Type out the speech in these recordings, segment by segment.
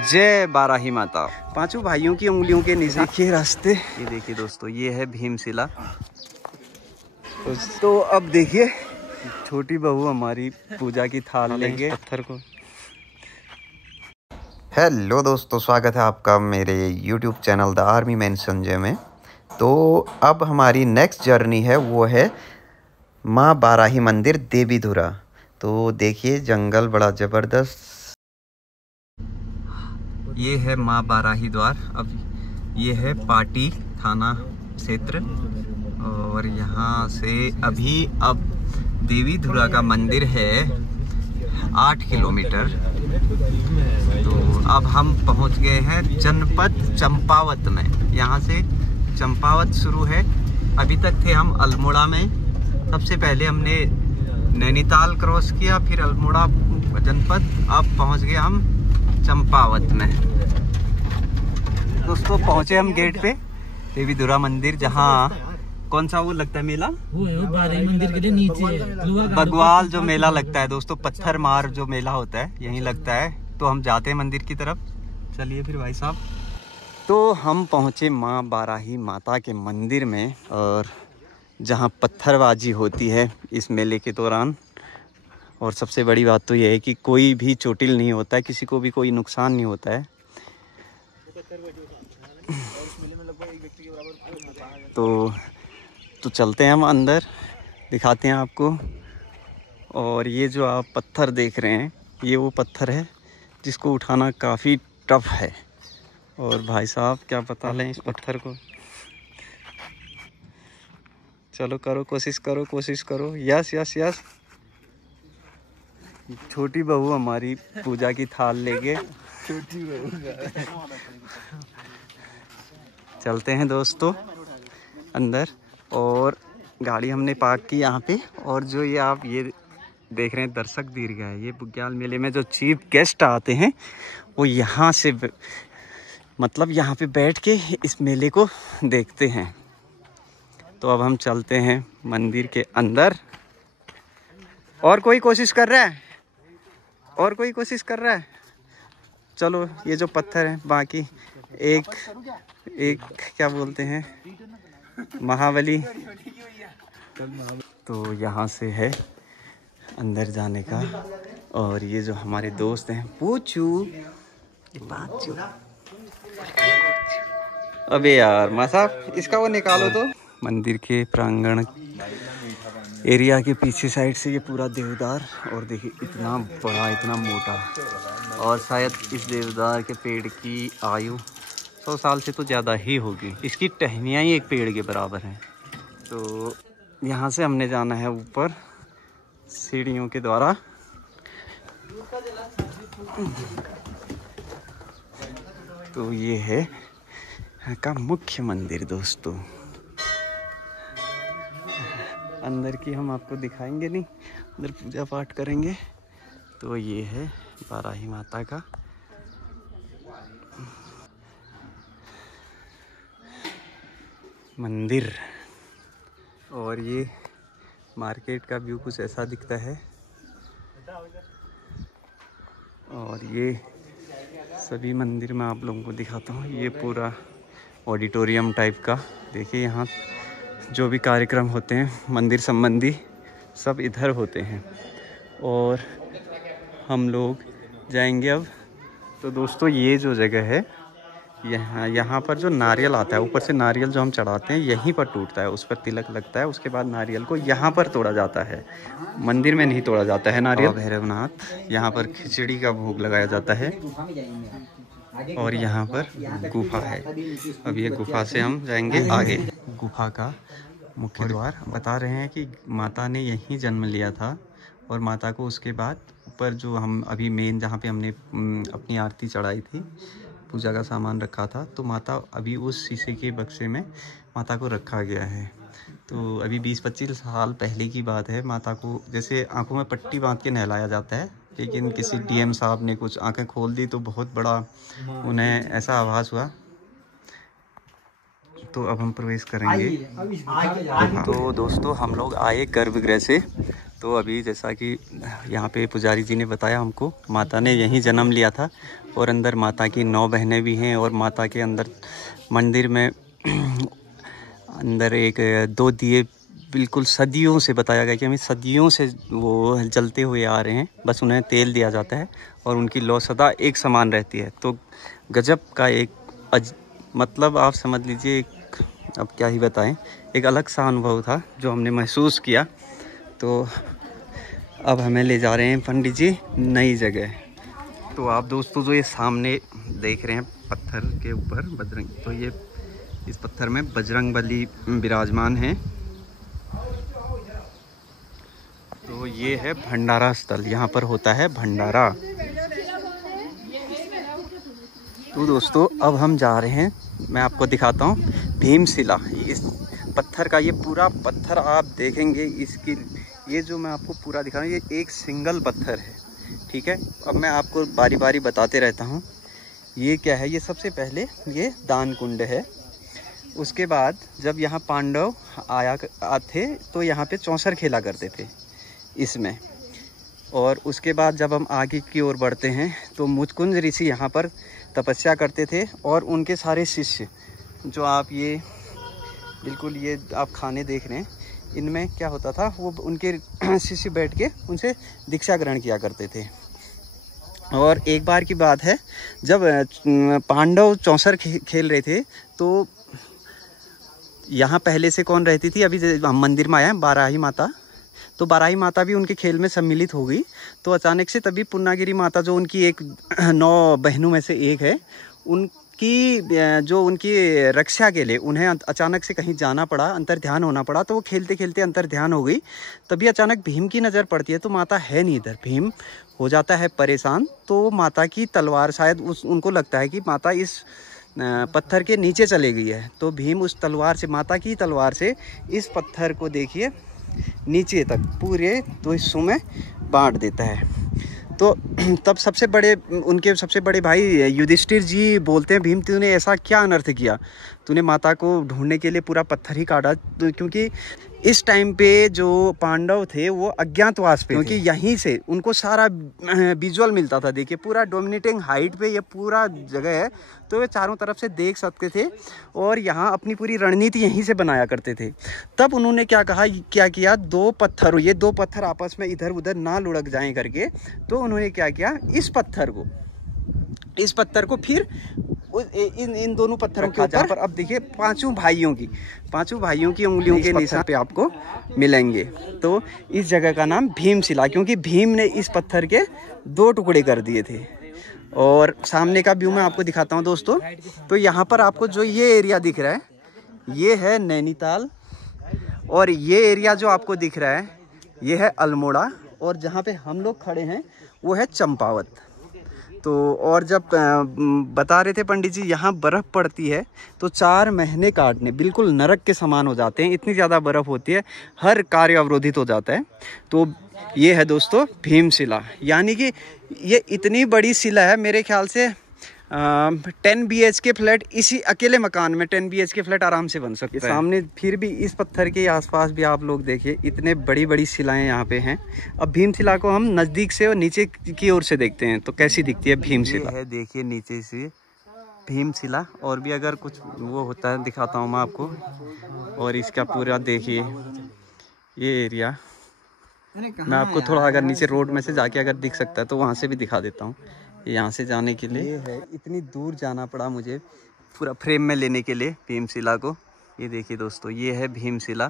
जय बाराही माता। पांचों भाइयों की उंगलियों के नीचे देखिए रास्ते। ये देखिए दोस्तों, ये है भीमशिला। तो अब देखिए छोटी बहू हमारी पूजा की थाल लेंगे पत्थर को। हेलो दोस्तों, स्वागत है आपका मेरे YouTube channel the army man Sanjay में। तो अब हमारी नेक्स्ट जर्नी है वो है माँ बाराही मंदिर देवीधुरा। तो देखिए जंगल बड़ा ज़बरदस्त। ये है माँ बाराही द्वार। अब ये है पाटी थाना क्षेत्र और यहाँ से अभी अब देवीधुरा का मंदिर है 8 किलोमीटर। तो अब हम पहुँच गए हैं जनपद चंपावत में। यहाँ से चंपावत शुरू है। अभी तक थे हम अल्मोड़ा में। सबसे पहले हमने नैनीताल क्रॉस किया, फिर अल्मोड़ा जनपद। अब पहुँच गए हम चंपावत में। दोस्तों पहुँचे हम गेट पे देवीधुरा मंदिर, जहाँ कौन सा वो लगता है मेला, वो बाराही मंदिर के नीचे बगवाल जो मेला लगता है दोस्तों, पत्थर मार जो मेला होता है यहीं लगता है। तो हम जाते हैं मंदिर की तरफ। चलिए फिर भाई साहब। तो हम पहुँचे माँ बाराही माता के मंदिर में, और जहाँ पत्थरबाजी होती है इस मेले के दौरान। और सबसे बड़ी बात तो यह है कि कोई भी चोटिल नहीं होता है, किसी को भी कोई नुकसान नहीं होता है। तो चलते हैं हम अंदर, दिखाते हैं आपको। और ये जो आप पत्थर देख रहे हैं, ये वो पत्थर है जिसको उठाना काफ़ी टफ है। और भाई साहब क्या पता लें इस पत्थर को। चलो करो, कोशिश करो, कोशिश करो। Yes yes yes. छोटी बहू हमारी पूजा की थाल लेके छोटी बहू चलते हैं दोस्तों अंदर। और गाड़ी हमने पार्क की यहाँ पे। और जो ये आप ये देख रहे हैं दर्शक दीर्घा है, ये बुग्याल मेले में जो चीफ गेस्ट आते हैं वो यहाँ से मतलब यहाँ पे बैठ के इस मेले को देखते हैं। तो अब हम चलते हैं मंदिर के अंदर। और कोई कोशिश कर रहा है? और कोई कोशिश कर रहा है? चलो ये जो पत्थर है, बाकी एक क्या बोलते हैं, महाबली। तो यहाँ से है अंदर जाने का। और ये जो हमारे दोस्त हैं पूछू, अबे यार माँ साहब इसका वो निकालो तो। मंदिर के प्रांगण एरिया के पीछे साइड से ये पूरा देवदार। और देखिए इतना बड़ा, इतना मोटा। और शायद इस देवदार के पेड़ की आयु 100 साल से तो ज़्यादा ही होगी। इसकी टहनियाँ ही एक पेड़ के बराबर हैं। तो यहाँ से हमने जाना है ऊपर सीढ़ियों के द्वारा। तो ये है यहाँ का मुख्य मंदिर दोस्तों। अंदर की हम आपको दिखाएंगे नहीं, अंदर पूजा पाठ करेंगे। तो ये है बाराही माता का मंदिर। और ये मार्केट का व्यू कुछ ऐसा दिखता है। और ये सभी मंदिर में आप लोगों को दिखाता हूँ। ये पूरा ऑडिटोरियम टाइप का। देखिए यहाँ जो भी कार्यक्रम होते हैं मंदिर संबंधी सब इधर होते हैं। और हम लोग जाएंगे अब। तो दोस्तों ये जो जगह है, यहाँ पर जो नारियल आता है, ऊपर से नारियल जो हम चढ़ाते हैं यहीं पर टूटता है, उस पर तिलक लगता है। उसके बाद नारियल को यहाँ पर तोड़ा जाता है, मंदिर में नहीं तोड़ा जाता है नारियल। भैरवनाथ, यहाँ पर खिचड़ी का भोग लगाया जाता है। और यहाँ पर गुफा है। अब ये गुफा से हम जाएंगे आगे। गुफा का मुख्य द्वार बता रहे हैं कि माता ने यहीं जन्म लिया था। और माता को उसके बाद ऊपर जो हम अभी मेन जहाँ पे हमने अपनी आरती चढ़ाई थी, पूजा का सामान रखा था, तो माता अभी उस शीशे के बक्से में माता को रखा गया है। तो अभी 20-25 साल पहले की बात है। माता को जैसे आंखों में पट्टी बांध के नहलाया जाता है, लेकिन किसी डीएम साहब ने कुछ आंखें खोल दी तो बहुत बड़ा उन्हें ऐसा आभास हुआ। तो अब हम प्रवेश करेंगे। तो दोस्तों हम लोग आए गर्भगृह से। तो अभी जैसा कि यहाँ पे पुजारी जी ने बताया हमको, माता ने यहीं जन्म लिया था और अंदर माता की 9 बहनें भी हैं। और माता के अंदर मंदिर में अंदर एक 2 दिए बिल्कुल सदियों से बताया गया कि हमें सदियों से वो जलते हुए आ रहे हैं, बस उन्हें तेल दिया जाता है और उनकी लौ सदा एक समान रहती है। तो गजब का एक मतलब आप समझ लीजिए, अब क्या ही बताएं, एक अलग सा अनुभव था जो हमने महसूस किया। तो अब हमें ले जा रहे हैं पंडित जी नई जगह। तो आप दोस्तों जो ये सामने देख रहे हैं पत्थर के ऊपर बजरंग, तो ये इस पत्थर में बजरंगबली विराजमान हैं। तो ये है भंडारा स्थल, यहाँ पर होता है भंडारा। तो दोस्तों अब हम जा रहे हैं, मैं आपको दिखाता हूँ भीमशिला। इस पत्थर का ये पूरा पत्थर आप देखेंगे, इसकी ये जो मैं आपको पूरा दिखा रहा हूँ ये एक सिंगल पत्थर है, ठीक है। अब मैं आपको बारी बारी बताते रहता हूँ। ये क्या है, ये सबसे पहले ये दान कुंड है। उसके बाद जब यहाँ पांडव थे तो यहाँ पे चौसर खेला करते थे इसमें। और उसके बाद जब हम आगे की ओर बढ़ते हैं तो मुचकुंद ऋषि यहाँ पर तपस्या करते थे और उनके सारे शिष्य, जो आप ये बिल्कुल ये आप खाने देख रहे हैं, इनमें क्या होता था, वो उनके शिष्य बैठ के उनसे दीक्षा ग्रहण किया करते थे। और एक बार की बात है, जब पांडव चौसर खेल रहे थे तो यहाँ पहले से कौन रहती थी, अभी हम मंदिर में आए हैं बाराही माता, तो बाराही माता भी उनके खेल में सम्मिलित हो गई। तो अचानक से तभी पूर्णागिरी माता, जो उनकी एक 9 बहनों में से एक है, उनकी जो उनकी रक्षा के लिए उन्हें अचानक से कहीं जाना पड़ा, अंतर ध्यान होना पड़ा। तो वो खेलते खेलते अंतर ध्यान हो गई। तभी अचानक भीम की नज़र पड़ती है, तो माता है नहीं इधर। भीम हो जाता है परेशान, तो माता की तलवार शायद उनको लगता है कि माता इस पत्थर के नीचे चले गई है। तो भीम उस तलवार से, माता की तलवार से इस पत्थर को देखिए नीचे तक पूरे 2 हिस्सों में बांट देता है। तो तब उनके सबसे बड़े भाई युधिष्ठिर जी बोलते हैं, भीम तूने ऐसा क्या अनर्थ किया, तूने माता को ढूंढने के लिए पूरा पत्थर ही काटा। क्योंकि इस टाइम पे जो पांडव थे वो अज्ञातवास पे, क्योंकि यहीं से उनको सारा विजुअल मिलता था। देखिए पूरा डोमिनेटिंग हाइट पे ये पूरा जगह है, तो वे चारों तरफ से देख सकते थे और यहाँ अपनी पूरी रणनीति यहीं से बनाया करते थे। तब उन्होंने क्या किया, 2 पत्थर आपस में इधर उधर ना लुढ़क जाएं करके, तो उन्होंने क्या किया, इस पत्थर को फिर इन दोनों पत्थरों के ऊपर, अब देखिए 5 भाइयों की उंगलियों के निशान पे आपको मिलेंगे। तो इस जगह का नाम भीमशिला, क्योंकि भीम ने इस पत्थर के 2 टुकड़े कर दिए थे। और सामने का व्यू मैं आपको दिखाता हूँ दोस्तों। तो यहाँ पर आपको जो ये एरिया दिख रहा है, ये है नैनीताल, और ये एरिया जो आपको दिख रहा है ये है अल्मोड़ा, और जहाँ पे हम लोग खड़े हैं वो है चंपावत। तो और जब बता रहे थे पंडित जी, यहाँ बर्फ़ पड़ती है तो 4 महीने काटने बिल्कुल नरक के समान हो जाते हैं, इतनी ज़्यादा बर्फ़ होती है, हर कार्य अवरोधित हो जाता है। तो ये है दोस्तों भीमशिला, यानी कि ये इतनी बड़ी शिला है, मेरे ख्याल से 10 BHK फ्लैट, इसी अकेले मकान में 10 BHK फ्लैट आराम से बन सकते हैं। सामने फिर भी इस पत्थर के आसपास भी आप लोग देखिए, इतने बड़ी शिलाएं यहाँ पे हैं। अब भीमशिला को हम नज़दीक से और नीचे की ओर से देखते हैं तो कैसी दिखती है भीमशिला। है देखिए नीचे से भीमशिला, और भी अगर कुछ वो होता है दिखाता हूँ मैं आपको। और इसका पूरा देखिए ये एरिया, मैं आपको थोड़ा अगर नीचे रोड में से जाके अगर दिख सकता है तो वहाँ से भी दिखा देता हूँ। यहाँ से जाने के लिए है, इतनी दूर जाना पड़ा मुझे पूरा फ्रेम में लेने के लिए भीमशिला को। ये देखिए दोस्तों, ये है भीमशिला।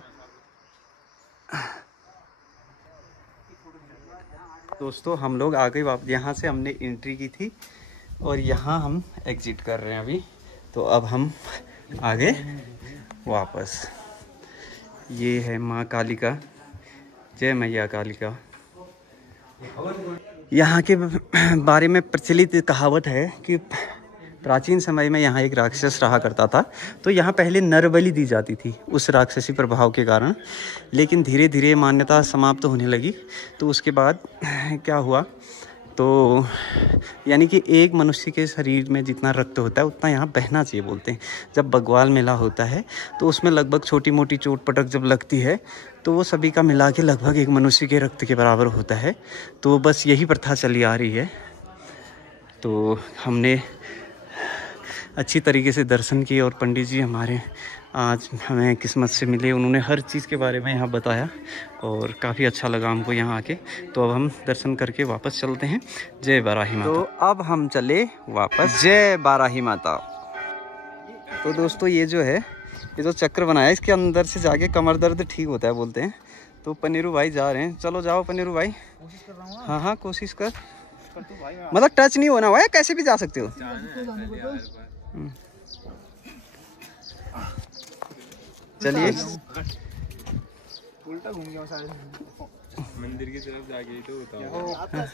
दोस्तों हम लोग आगे वापस, यहाँ से हमने एंट्री की थी और यहाँ हम एग्जिट कर रहे हैं अभी। तो अब हम आगे वापस, ये है माँ कालिका, जय मैया कालिका। यहाँ के बारे में प्रचलित कहावत है कि प्राचीन समय में यहाँ एक राक्षस रहा करता था, तो यहाँ पहले नरबलि दी जाती थी उस राक्षसी प्रभाव के कारण। लेकिन धीरे धीरे मान्यता समाप्त होने लगी। तो उसके बाद क्या हुआ, तो यानी कि एक मनुष्य के शरीर में जितना रक्त होता है उतना यहाँ बहना चाहिए बोलते हैं। जब बग्वाल मेला होता है तो उसमें लगभग छोटी मोटी चोट पटक जब लगती है तो वो सभी का मिला के लगभग एक मनुष्य के रक्त के बराबर होता है। तो बस यही प्रथा चली आ रही है। तो हमने अच्छी तरीके से दर्शन किए और पंडित जी हमारे आज हमें किस्मत से मिले, उन्होंने हर चीज़ के बारे में यहाँ बताया और काफ़ी अच्छा लगा हमको यहाँ आके। तो अब हम दर्शन करके वापस चलते हैं। जय बाराही माता। तो अब हम चले वापस। जय बाराही माता। तो दोस्तों ये जो है, ये जो चक्र बनाया इसके अंदर से जाके कमर दर्द ठीक होता है बोलते हैं। तो पनीरू भाई जा रहे हैं, चलो जाओ पनीरू भाई। कोशिश कर रहा हूँ। हाँ हाँ कोशिश कर, मतलब टच नहीं होना हुआ है, कैसे भी जा सकते हो। चलिए उल्टा घूम गया सारे मंदिर की तरफ जाके तो होता है।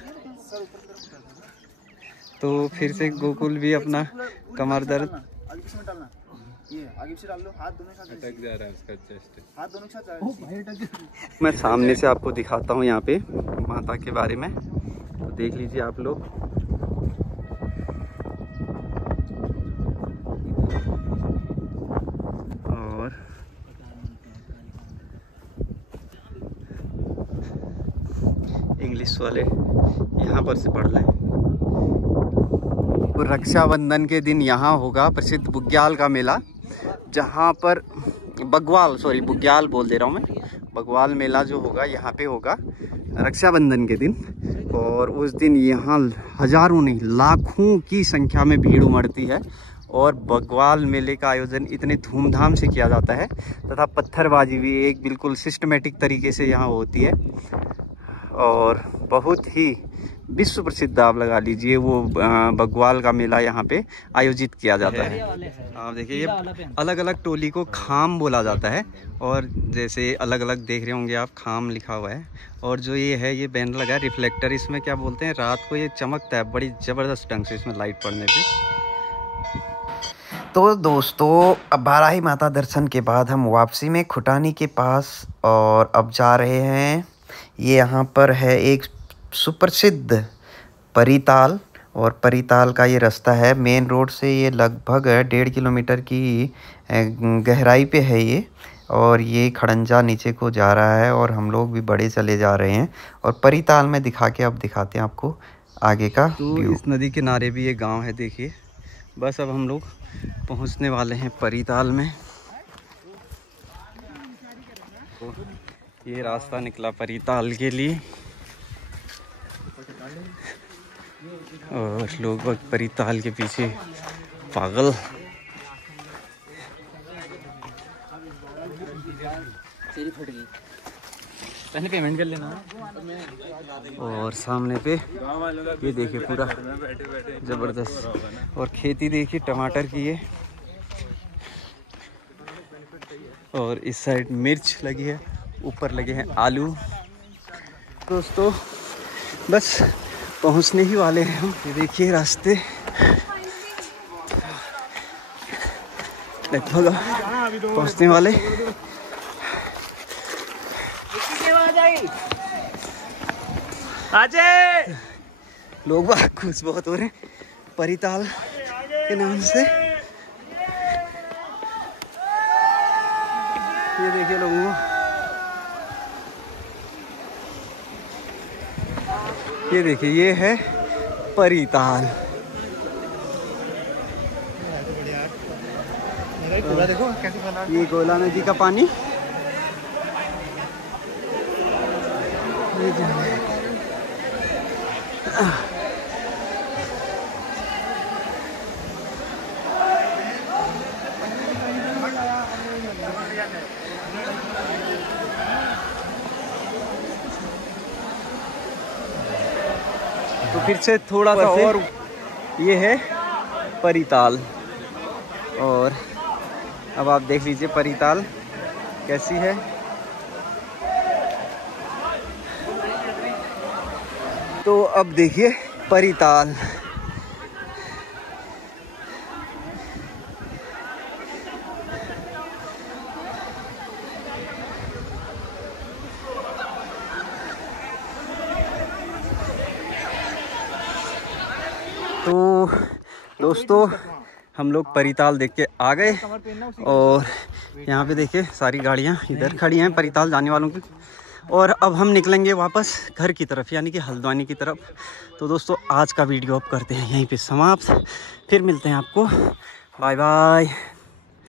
तो फिर से गोकुल भी अपना कमर दर्द ये आगे से डाल लो, हाथ दोनों साथ अटक जा रहा है उसका चेस्ट, हाथ दोनों साथ जा रहा है। मैं सामने से आपको दिखाता हूँ यहाँ पे माता के बारे में, तो देख लीजिए आप लोग। और इंग्लिश वाले यहाँ पर से पढ़ लें। रक्षाबंधन के दिन यहाँ होगा प्रसिद्ध बुग्याल का मेला, जहाँ पर बुग्याल बोल दे रहा हूँ मैं। बग्वाल मेला जो होगा यहाँ पे होगा रक्षाबंधन के दिन, और उस दिन यहाँ हजारों नहीं लाखों की संख्या में भीड़ उमड़ती है। और बग्वाल मेले का आयोजन इतने धूमधाम से किया जाता है तथा पत्थरबाजी भी एक बिल्कुल सिस्टमेटिक तरीके से यहाँ होती है, और बहुत ही विश्व प्रसिद्ध आप लगा लीजिए वो बग्वाल का मेला यहाँ पे आयोजित किया जाता है। आप देखिए ये अलग अलग टोली को खाम बोला जाता है, और जैसे अलग अलग देख रहे होंगे आप, खाम लिखा हुआ है। और जो ये है ये बैनर लगा है रिफ्लेक्टर, इसमें क्या बोलते हैं, रात को ये चमकता है बड़ी ज़बरदस्त ढंग से इसमें लाइट पड़ने पे। तो दोस्तों अब बाराही माता दर्शन के बाद हम वापसी में खुटानी के पास और अब जा रहे हैं। ये यहाँ पर है एक सुप्रसिद्ध परिताल, और परिताल का ये रास्ता है मेन रोड से, ये लगभग 1.5 किलोमीटर की गहराई पे है ये, और ये खड़ंजा नीचे को जा रहा है और हम लोग भी बड़े चले जा रहे हैं। और परिताल में अब दिखाते हैं आपको आगे का तो व्यू। इस नदी के किनारे भी ये गांव है, देखिए। बस अब हम लोग पहुंचने वाले हैं परिताल में। तो ये रास्ता निकला परिताल के लिए, और लोग परिताल के पीछे पागल। पहले पेमेंट कर लेना। और सामने पे ये देखिए पूरा जबरदस्त, और खेती देखिए टमाटर की है, और इस साइड मिर्च लगी है, ऊपर लगे हैं आलू। दोस्तों बस पहुंचने ही वाले हैं हम। ये देखिए रास्ते लगभग पहुंचने वाले। लोग खुश बहुत हो रहे हैं परिताल के नाम से। ये देखिए लोगों को, ये देखिए ये है परिताल। देखो कैसे बना, ये गोला नदी का पानी। तो फिर से थोड़ा सा और, ये है परिताल। और अब आप देख लीजिए परिताल कैसी है। तो अब देखिए परिताल। तो दोस्तों हम लोग परिताल देख के आ गए, और यहाँ पे देखिए सारी गाड़ियाँ इधर खड़ी हैं परिताल जाने वालों की, और अब हम निकलेंगे वापस घर की तरफ, यानी कि हल्द्वानी की तरफ। तो दोस्तों आज का वीडियो अब करते हैं यहीं पे समाप्त, फिर मिलते हैं आपको, बाय बाय।